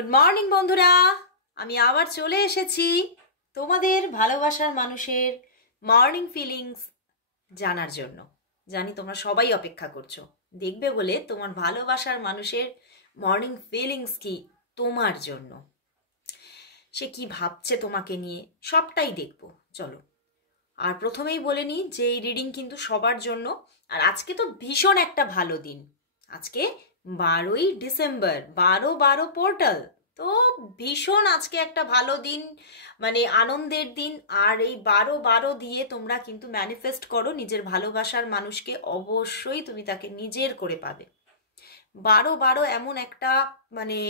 Good morning বন্ধুরা, আমি আবার চলে এসেছি তোমাদের ভালোবাসার মানুষের মর্নিং ফিলিংস জানার জন্য। জানি তোমরা সবাই অপেক্ষা করছো দেখবে বলে তোমার ভালোবাসার মানুষের মর্নিং ফিলিংস কি তোমার জন্য, সে কি ভাবছে তোমাকে নিয়ে সবটাই দেখবো। চলো, আর প্রথমেই বলে নিই যে এই রিডিং কিন্তু সবার জন্য। আর আজকে তো ভীষণ একটা ভালো দিন, আজকে 12ই ডিসেম্বর, 12 পোর্টাল। তো ভীষণ আজকে একটা ভালো দিন, মানে আনন্দের দিন। আর এই 12 দিয়ে তোমরা কিন্তু ম্যানিফেস্ট করো নিজের ভালোবাসার মানুষকে, অবশ্যই তুমি তাকে নিজের করে পাবে। 12 এমন একটা মানে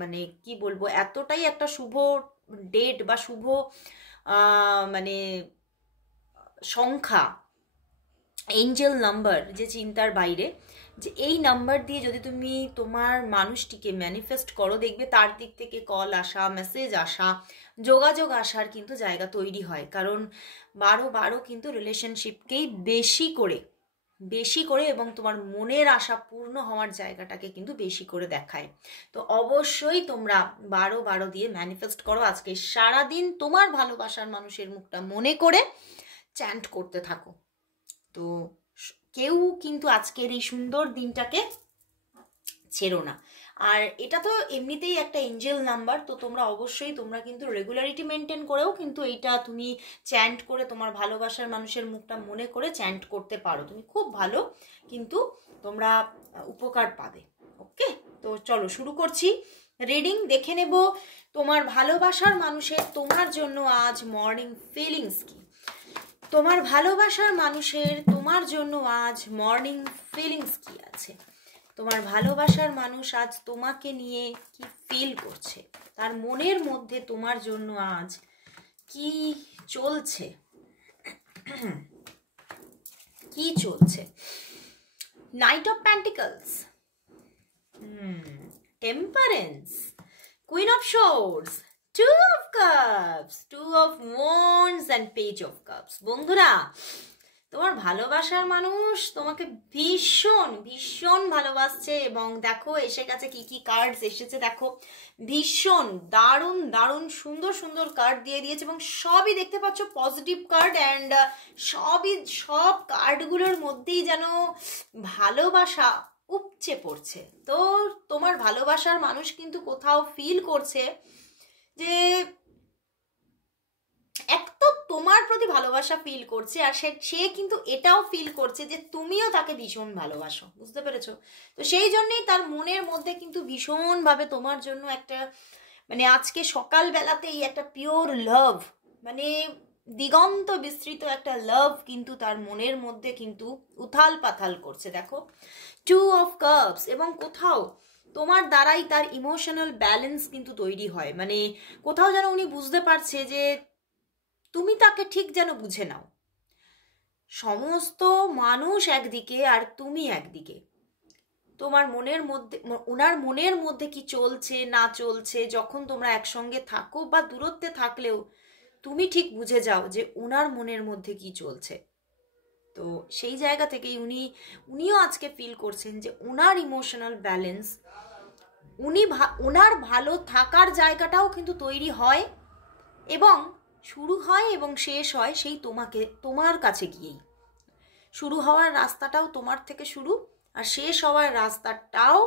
মানে কি বলবো, এতটাই একটা শুভ ডেট বা শুভ মানে সংখ্যা, এঞ্জেল নাম্বার, যে চিন্তার বাইরে। যে এই নাম্বার দিয়ে যদি তুমি তোমার মানুষটিকে ম্যানিফেস্ট করো, দেখবে তার দিক থেকে কল আসা, মেসেজ আসা, যোগাযোগ আসার কিন্তু জায়গা তৈরি হয়। কারণ 12 কিন্তু রিলেশনশিপকেই বেশি করে এবং তোমার মনের আশা পূর্ণ হওয়ার জায়গাটাকে কিন্তু বেশি করে দেখায়। তো অবশ্যই তোমরা 12 দিয়ে ম্যানিফেস্ট করো। আজকে সারাদিন তোমার ভালোবাসার মানুষের মুখটা মনে করে চ্যান্ট করতে থাকো। তো কেউ কিন্তু আজকের এই সুন্দর দিনটাকে ছেড়ো না। আর এটা তো এমনিতেই একটা এঞ্জেল নাম্বার, তো তোমরা কিন্তু রেগুলারিটি মেনটেন করেও কিন্তু এইটা তুমি চ্যান্ট করে তোমার ভালোবাসার মানুষের মুখটা মনে করে চ্যান্ট করতে পারো। তুমি খুব ভালো কিন্তু তোমরা উপকার পাবে। ওকে, তো চলো শুরু করছি রিডিং। দেখে নেব তোমার ভালোবাসার মানুষের তোমার জন্য আজ মর্নিং ফিলিংস কি। তোমার ভালোবাসার মানুষের তোমার জন্য আজ মর্নিং ফিলিংস কি আছে। তোমার ভালোবাসার মানুষ আজ তোমাকে নিয়ে কি ফিল করছে, তার মনের মধ্যে তোমার জন্য আজ কি চলছে, কি চলছে। Knight of pentacles, temperance, queen of swords, two of cups, two of wands and page of cups. বন্ধুরা, তোমার ভালোবাসার মানুষ তোমাকে ভীষণ ভীষণ ভালোবাসছে। এবং দেখো এসে গেছে কি কি কার্ডস এসেছে, দেখো ভীষণ দারুণ দারুণ সুন্দর সুন্দর কার্ড দিয়ে দিয়েছে এবং সবই দেখতে পাচ্ছ পজিটিভ কার্ড। অ্যান্ড সব কার্ডগুলোর মধ্যেই যেন ভালোবাসা উপচে পড়ছে। তো তোমার ভালোবাসার মানুষ কিন্তু কোথাও ফিল করছে যে এক তো তোমার প্রতি ভালোবাসা ফিল করছে, আর সে কিন্তু এটাও ফিল করছে যে তুমিও তাকে ভীষণ ভালোবাসো। বুঝতে পেরেছো? তো সেই জন্যই তার মনের মধ্যে কিন্তু ভীষণভাবে তোমার জন্য একটা মানে আজকে সকালবেলাতেই একটা পিওর লাভ, মানে দিগন্ত বিস্তৃত একটা লাভ কিন্তু তার মনের মধ্যে কিন্তু উথাল পাথাল করছে। দেখো টু অফ কাপস, এবং কোথাও তোমার দ্বারাই তার ইমোশনাল ব্যালেন্স কিন্তু তৈরি হয়। মানে কোথাও যেন উনি বুঝতে পারছে যে তুমি তাকে ঠিক যেন বুঝে নাও। সমস্ত মানুষ একদিকে আর তুমি একদিকে। তোমার মনের মধ্যে, ওনার মনের মধ্যে কি চলছে না চলছে, যখন তোমরা একসঙ্গে থাকো বা দূরত্বে থাকলেও তুমি ঠিক বুঝে যাও যে ওনার মনের মধ্যে কি চলছে। তো সেই জায়গা থেকেই উনিও আজকে ফিল করছেন যে ওনার ইমোশনাল ব্যালেন্স, ওনার ভালো থাকার জায়গাটাও কিন্তু তৈরি হয় এবং শুরু হয় এবং শেষ হয় সেই তোমার কাছে গিয়েই। শুরু হওয়ার রাস্তাটাও তোমার থেকে শুরু, আর শেষ হওয়ার রাস্তাটাও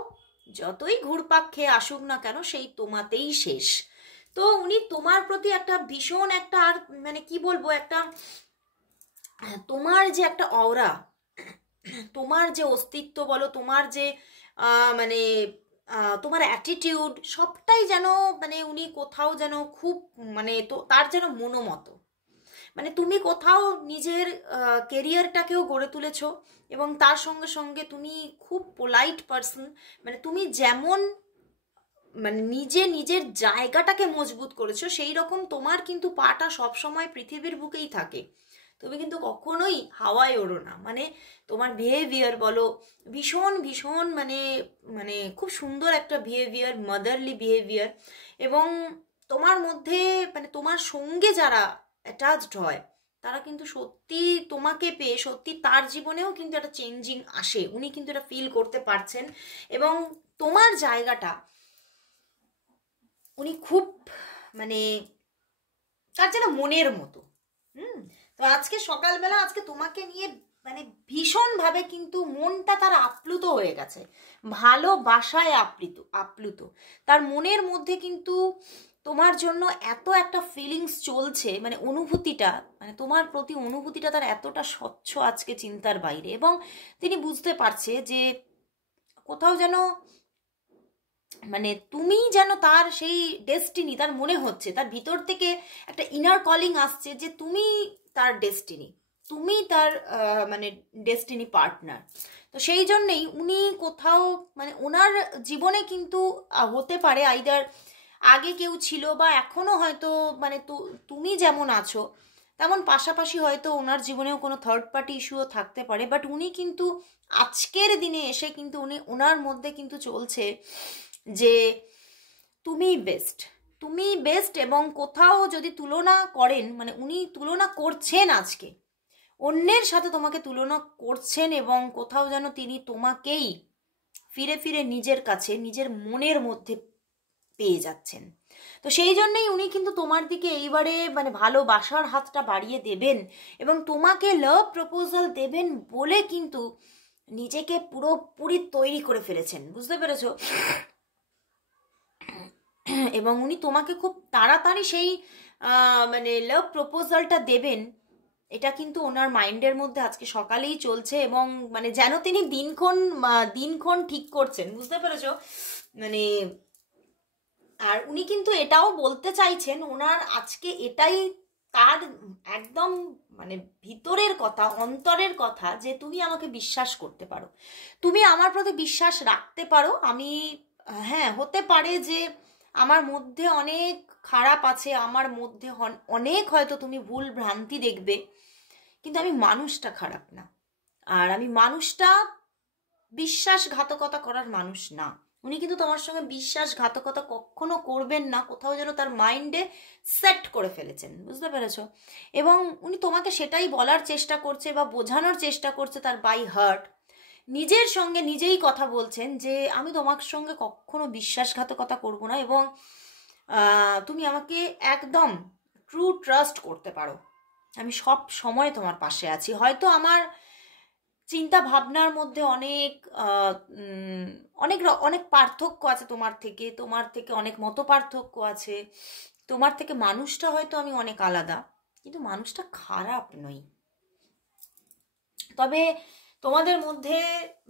যতই ঘুরপাক খেয়ে আসুক না কেন সেই তোমাতেই শেষ। তো উনি তোমার প্রতি একটা ভীষণ একটা, আর মানে কি বলবো, একটা তোমার যে একটা অরা, তোমার যে অস্তিত্ব বলো, তোমার যে মানে তোমার অ্যাটিটিউড, সবটাই যেন মানে উনি কোথাও যেন খুব মানে তো তার যেন মনোমতো। মানে তুমি কোথাও নিজের কেরিয়ারটাকেও গড়ে তুলেছো এবং তার সঙ্গে সঙ্গে তুমি খুব পোলাইট পারসন। মানে তুমি যেমন মানে নিজের জায়গাটাকে মজবুত করেছো, সেই রকম তোমার কিন্তু পাটা সবসময় পৃথিবীর বুকেই থাকে। তুমি কিন্তু কখনোই হাওয়ায় ওড়ো না। মানে তোমার বিহেভিয়ার বলো ভীষণ ভীষণ মানে মানে খুব সুন্দর একটা বিহেভিয়ার, মাদারলি বিহেভিয়ার। এবং তোমার মধ্যে মানে তোমার সঙ্গে যারা অ্যাটাচড হয় তারা কিন্তু সত্যি তোমাকে পেয়ে সত্যি তার জীবনেও কিন্তু একটা চেঞ্জিং আসে, উনি কিন্তু এটা ফিল করতে পারছেন। এবং তোমার জায়গাটা উনি খুব মানে তার যেন মনের মতো। তো আজকে সকালবেলা আজকে তোমাকে নিয়ে মানে ভীষণভাবে কিন্তু মনটা তার আপ্লুত হয়ে গেছে, ভালোবাসায় আপ্লুত। তার মনের মধ্যে কিন্তু তোমার জন্য এত একটা ফিলিংস চলছে, মানে অনুভূতিটা, মানে তোমার প্রতি অনুভূতিটা তার এতটা স্বচ্ছ আজকে চিন্তার বাইরে। এবং তিনি বুঝতে পারছে যে কোথাও যেন মানে তুমি যেন তার সেই ডেস্টিনি, তার মনে হচ্ছে তার ভিতর থেকে একটা ইনার কলিং আসছে যে তুমি তার ডেস্টিনি, তুমি তার মানে ডেস্টিনি পার্টনার। তো সেই জন্যেই উনি কোথাও মানে ওনার জীবনে কিন্তু হতে পারে আইদার আগে কেউ ছিল বা এখনো হয়তো মানে তুমি যেমন আছো তেমন পাশাপাশি হয়তো ওনার জীবনেও কোনো থার্ড পার্টি ইস্যুও থাকতে পারে। বাট উনি কিন্তু আজকের দিনে এসে কিন্তু ওনার মধ্যে কিন্তু চলছে যে তুমি বেস্ট। এবং কোথাও যদি তুলনা করেন, মানে উনি তুলনা করছেন আজকে অন্যের সাথে, তোমাকে তুলনা করছেন এবং কোথাও যেন তিনি তোমাকেই ফিরে ফিরে নিজের কাছে, নিজের মনের মধ্যে পেয়ে যাচ্ছেন। তো সেই জন্যই উনি কিন্তু তোমার দিকে এইবারে মানে ভালোবাসার হাতটা বাড়িয়ে দেবেন এবং তোমাকে লাভ প্রপোজাল দেবেন বলে কিন্তু নিজেকে পুরোপুরি তৈরি করে ফেলেছেন, বুঝতে পেরেছো? এবং উনি তোমাকে খুব তাড়াতাড়ি সেই মানে লাভ প্রপোজালটা দেবেন, এটা কিন্তু ওনার মাইন্ডের মধ্যে আজকে সকালেই চলছে। এবং মানে যেন তিনি দিনক্ষণ ঠিক করছেন, বুঝতে পেরেছো? মানে আর উনি কিন্তু এটাও বলতে চাইছেন, ওনার আজকে এটাই তার একদম মানে ভিতরের কথা, অন্তরের কথা, যে তুমি আমাকে বিশ্বাস করতে পারো, তুমি আমার প্রতি বিশ্বাস রাখতে পারো। আমি হ্যাঁ, হতে পারে যে আমার মধ্যে অনেক খারাপ আছে, আমার মধ্যে অনেক হয়তো তুমি ভুল ভ্রান্তি দেখবে, কিন্তু আমি মানুষটা খারাপ না, আর আমি মানুষটা বিশ্বাসঘাতকতা করার মানুষ না। উনি কিন্তু তোমার সঙ্গে বিশ্বাসঘাতকতা কখনো করবেন না, কোথাও যেন তার মাইন্ডে সেট করে ফেলেছেন, বুঝতে পেরেছো? এবং উনি তোমাকে সেটাই বলার চেষ্টা করছে বা বোঝানোর চেষ্টা করছে তার বাই হার্ট, নিজের সঙ্গে নিজেই কথা বলছেন যে আমি তোমার সঙ্গে কখনো বিশ্বাসঘাতকতা করব না এবং তুমি আমাকে একদম ট্রু ট্রাস্ট করতে পারো, আমি সব সময় তোমার পাশে আছি। হয়তো আমার চিন্তা ভাবনার মধ্যে অনেক অনেক অনেক পার্থক্য আছে তোমার থেকে অনেক মত পার্থক্য আছে, তোমার থেকে মানুষটা হয়তো আমি অনেক আলাদা, কিন্তু মানুষটা খারাপ নই। তবে তোমাদের মধ্যে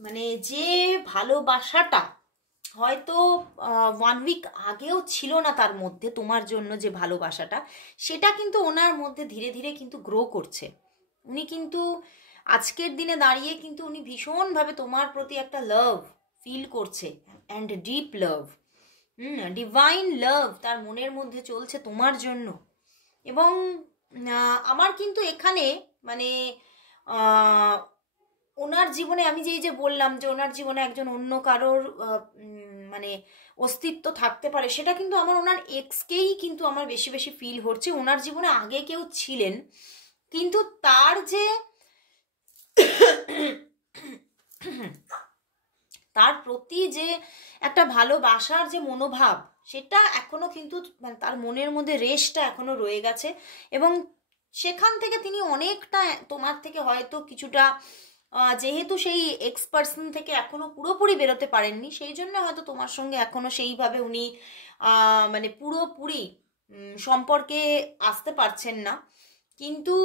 মানে যে ভালোবাসাটা হয়তো 1 উইক আগেও ছিল না তার মধ্যে, তোমার জন্য যে ভালোবাসাটা, সেটা কিন্তু ওনার মধ্যে ধীরে ধীরে কিন্তু গ্রো করছে। উনি কিন্তু আজকের দিনে দাঁড়িয়ে কিন্তু উনি ভীষণভাবে তোমার প্রতি একটা লাভ ফিল করছে, অ্যান্ড ডিপ লাভ, ডিভাইন লাভ তার মনের মধ্যে চলছে তোমার জন্য। এবং আমার কিন্তু এখানে মানে ওনার জীবনে আমি যে বললাম যে ওনার জীবনে একজন অন্য কারোর মানে অস্তিত্ব থাকতে পারে, সেটা কিন্তু আমার ওনার এক্সকেই কিন্তু আমার বেশি বেশি ফিল হচ্ছে। ওনার জীবনে আগে কেউ ছিলেন, কিন্তু তার যে তার প্রতি যে একটা ভালোবাসার যে মনোভাব, সেটা এখনো কিন্তু মানে তার মনের মধ্যে রেশটা এখনো রয়ে গেছে। এবং সেখান থেকে তিনি অনেকটা তোমার থেকে হয়তো কিছুটা যেহেতু সেই এক্স পার্সন থেকে এখনো পুরোপুরি বেরোতে পারেননি, সেই জন্য হয়তো তোমার সঙ্গে এখনো সেইভাবে উনি মানে পুরোপুরি সম্পর্কে আসতে পারছেন না। কিন্তু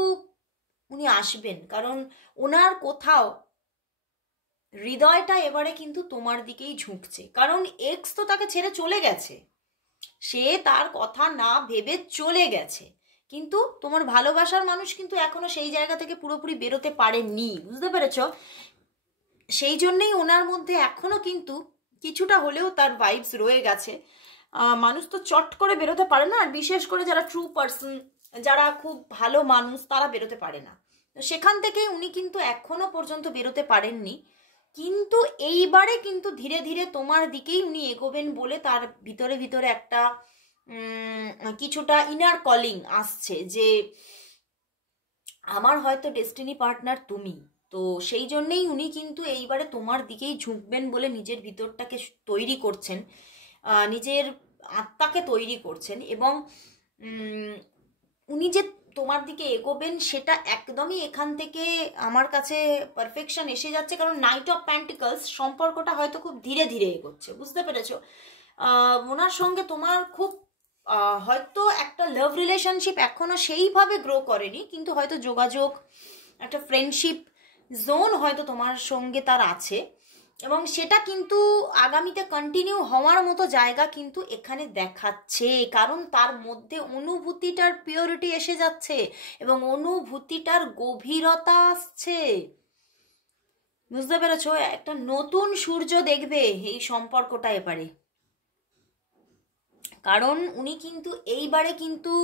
উনি আসবেন, কারণ ওনার কোথাও হৃদয়টা এবারে কিন্তু তোমার দিকেই ঝুঁকছে। কারণ এক্স তো তাকে ছেড়ে চলে গেছে, সে তার কথা না ভেবে চলে গেছে, কিন্তু তোমার ভালোবাসার মানুষ কিন্তু এখনো সেই জায়গা থেকে পুরোপুরি বেরোতে পারেনি, বুঝতে পেরেছ? সেই জন্যই ওনার মধ্যে এখনো কিন্তু কিছুটা হলেও তার ভাইবস রয়ে গেছে। মানুষ তো চট করে বেরোতে পারে না, আর বিশেষ করে যারা ট্রু পার্সন, যারা খুব ভালো মানুষ, তারা বেরোতে পারে না। সেখান থেকে উনি কিন্তু এখনো পর্যন্ত বেরোতে পারেননি, কিন্তু এইবারে কিন্তু ধীরে ধীরে তোমার দিকেই উনি এগোবেন বলে তার ভিতরে ভিতরে একটা কিছুটা ইনার কলিং আসছে যে আমার হয়তো ডেস্টিনি পার্টনার তুমি। তো সেই জন্যেই উনি কিন্তু এইবারে তোমার দিকেই ঝুঁকবেন বলে নিজের ভিতরটাকে তৈরি করছেন, নিজের আত্মাকে তৈরি করছেন, এবং উনি যে তোমার দিকে এগোবেন সেটা একদমই এখান থেকে আমার কাছে পারফেকশন এসে যাচ্ছে, কারণ নাইট অফ প্যান্টিকলস সম্পর্কটা হয়তো খুব ধীরে ধীরে এগোচ্ছে, বুঝতে পেরেছো? ওনার সঙ্গে তোমার খুব হয়তো একটা লাভ রিলেশনশিপ এখনো সেইভাবে গ্রো করেনি, কিন্তু হয়তো যোগাযোগ, একটা ফ্রেন্ডশিপ জোন হয়তো তোমার সঙ্গে তার আছে, এবং সেটা কিন্তু আগামীতে কন্টিনিউ হওয়ার মতো জায়গা কিন্তু এখানে দেখাচ্ছে, কারণ তার মধ্যে অনুভূতিটার পিওরিটি এসে যাচ্ছে এবং অনুভূতিটার গভীরতা আসছে, বুঝতে পেরেছো? একটা নতুন সূর্য দেখবে এই সম্পর্কটা এবারে, কারণ উনি কিন্তু এইবারে কিন্তু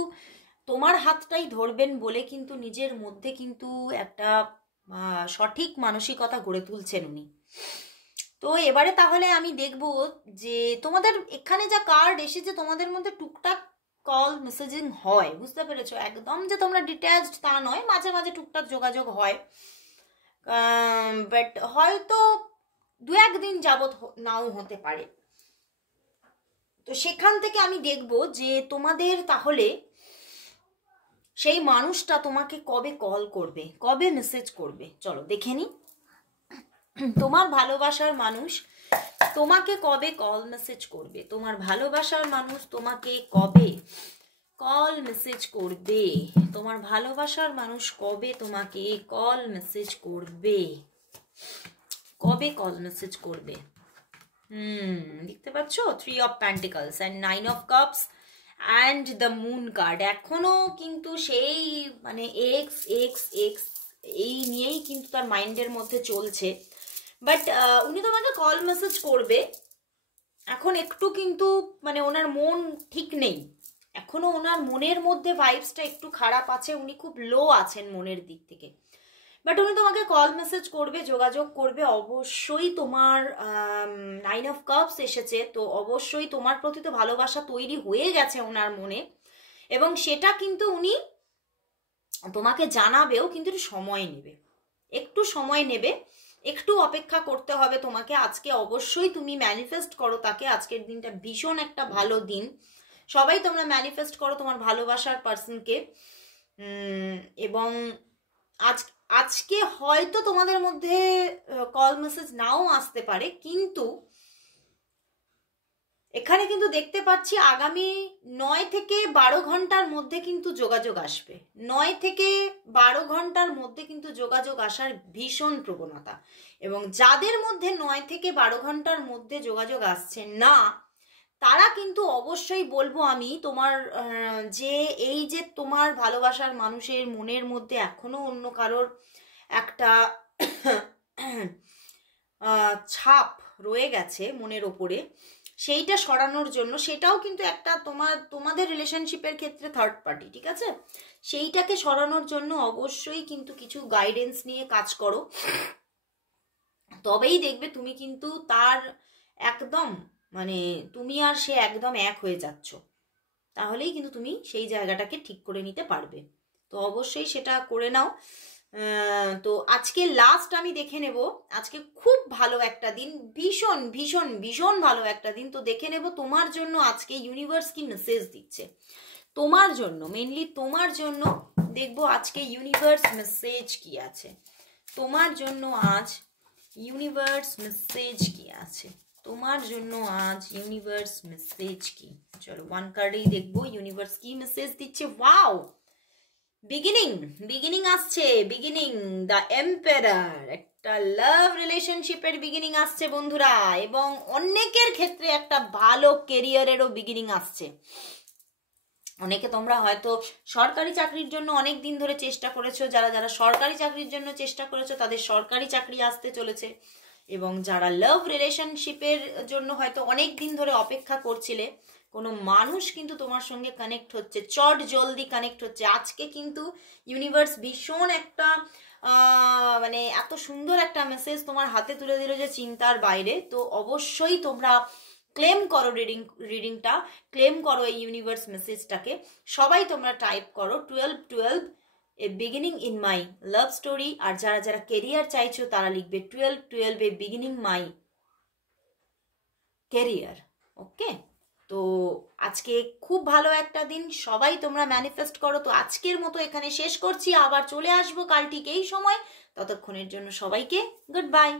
তোমার হাতটাই ধরবেন বলে কিন্তু নিজের মধ্যে কিন্তু একটা সঠিক মানসিকতা গড়ে তুলছেন উনি। তো এবারে তাহলে আমি দেখব যে তোমাদের এখানে যা কার্ড এসেছে, তোমাদের মধ্যে টুকটাক কল মেসেজিং হয়, বুঝতে পেরেছো? একদম যে তোমরা ডিট্যাচড তা নয়, মাঝে মাঝে টুকটাক যোগাযোগ হয়, বাট হয়তো 2-1 দিন যাবত নাও হতে পারে। তো সেখান থেকে আমি দেখব যে তোমাদের তাহলে সেই মানুষটা তোমাকে কবে কল করবে, কবে মেসেজ করবে, চলো দেখে নি। তোমার ভালোবাসার মানুষ তোমাকে কবে কল মেসেজ করবে, তোমার ভালোবাসার মানুষ তোমাকে কবে কল মেসেজ করবে, তোমার ভালোবাসার মানুষ কবে তোমাকে কল মেসেজ করবে, কবে কল মেসেজ করবে? দেখতে পাচ্ছ 3 of pentacles and 9 of cups and the moon card. এখনো কিন্তু সেই মানে এক্স এক্স এক্স এই নিয়েই কিন্তু তার মাইন্ডের মধ্যে চলছে, বাট উনি তোমাকে কল মেসেজ করবে। এখন একটু কিন্তু মানে ওনার মন ঠিক নেই, এখনো ওনার মনের মধ্যে ভাইবসটা একটু খারাপ আছে, উনি খুব লো আছেন মনের দিক থেকে, বাট উনি তোমাকে কল মেসেজ করবে, যোগাযোগ করবে অবশ্যই। তোমার 9 অফ কাপস এসেছে, তো অবশ্যই তোমার প্রতি তো ভালোবাসা তৈরি হয়ে গেছে ওনার মনে, এবং সেটা কিন্তু উনি তোমাকে জানাবেও, কিন্তু একটু সময় নেবে, একটু সময় নেবে, একটু অপেক্ষা করতে হবে তোমাকে। আজকে অবশ্যই তুমি ম্যানিফেস্ট করো তাকে, আজকের দিনটা ভীষণ একটা ভালো দিন, সবাই তোমরা ম্যানিফেস্ট করো তোমার ভালোবাসার পার্সনকে। এবং আজকে হয়তো তোমাদের মধ্যে কল মেসেজ নাও আসতে পারে, কিন্তু এখানে কিন্তু দেখতে পাচ্ছি আগামী 9 থেকে 12 ঘন্টার মধ্যে কিন্তু যোগাযোগ আসবে, 9 থেকে 12 ঘন্টার মধ্যে কিন্তু যোগাযোগ আসার ভীষণ প্রবণতা। এবং যাদের মধ্যে 9 থেকে 12 ঘন্টার মধ্যে যোগাযোগ আসছে না, তারা কিন্তু অবশ্যই বলবো আমি তোমার যে এই যে তোমার ভালোবাসার মানুষের মনের মধ্যে এখনো অন্য কারোর একটা ছাপ রয়ে গেছে মনের ওপরে, সেইটা সরানোর জন্য, সেটাও কিন্তু একটা তোমাদের রিলেশনশিপের ক্ষেত্রে থার্ড পার্টি, ঠিক আছে, সেইটাকে সরানোর জন্য অবশ্যই কিন্তু কিছু গাইডেন্স নিয়ে কাজ করো, তবেই দেখবে তুমি কিন্তু তার একদম মানে তুমি আর সে একদম এক হয়ে যাচ্ছ, তাহলেই কিন্তু তুমি সেই জায়গাটাকে ঠিক করে নিতে পারবে। তো অবশ্যই সেটা করে নাও। তো আজকে লাস্ট আমি দেখে নেব, আজকে খুব ভালো একটা দিন, ভীষণ ভীষণ ভীষণ ভালো একটা দিন। তো দেখে নেব তোমার জন্য আজকে ইউনিভার্স কি মেসেজ দিচ্ছে তোমার জন্য, মেনলি তোমার জন্য দেখবো আজকে ইউনিভার্স মেসেজ কি আছে তোমার জন্য, আজ ইউনিভার্স মেসেজ কি আছে তোমার জন্য, আজ ইউনিভার্স মেসেজ কি। চলো 1 কার্ডেই দেখবো ইউনিভার্স কি মেসেজ দিচ্ছে। ওয়াও, বিগিনিং আসছে, বিগিনিং, দ্য এম্পারার, একটা লাভ রিলেশনশিপের বিগিনিং আসছে বন্ধুরা, এবং অনেকের ক্ষেত্রে একটা ভালো কেরিয়ারেরও বিগিনিং আসছে। অনেকে তোমরা হয়তো সরকারি চাকরির জন্য অনেক দিন ধরে চেষ্টা করেছো, যারা সরকারি চাকরির জন্য চেষ্টা করেছো তাদের সরকারি চাকরি আসতে চলেছে, এবং যারা লাভ রিলেশনশিপের জন্য হয়তো অনেক দিন ধরে অপেক্ষা করছিলে, কোনো মানুষ কিন্তু তোমার সঙ্গে কানেক্ট হচ্ছে, চট জলদি কানেক্ট হচ্ছে। আজকে কিন্তু ইউনিভার্স ভীষণ একটা মানে এত সুন্দর একটা মেসেজ তোমার হাতে তুলে দিল যে চিন্তার বাইরে। তো অবশ্যই তোমরা ক্লেম করো রিডিংটা, ক্লেম করো এই ইউনিভার্স মেসেজটাকে, সবাই তোমরা টাইপ করো 12/12 এ beginning in my love story. আর যারা কেরিয়ার চাইছো তারা লিখবে 12/12 এ বিগিনিং মাই কেরিয়ার। ওকে, তো আজকে খুব ভালো একটা দিন, সবাই তোমরা ম্যানিফেস্ট করো। তো আজকের মতো এখানে শেষ করছি, আবার চলে আসবো কাল ঠিক এই সময়। ততক্ষণের জন্য সবাইকে গুড বাই।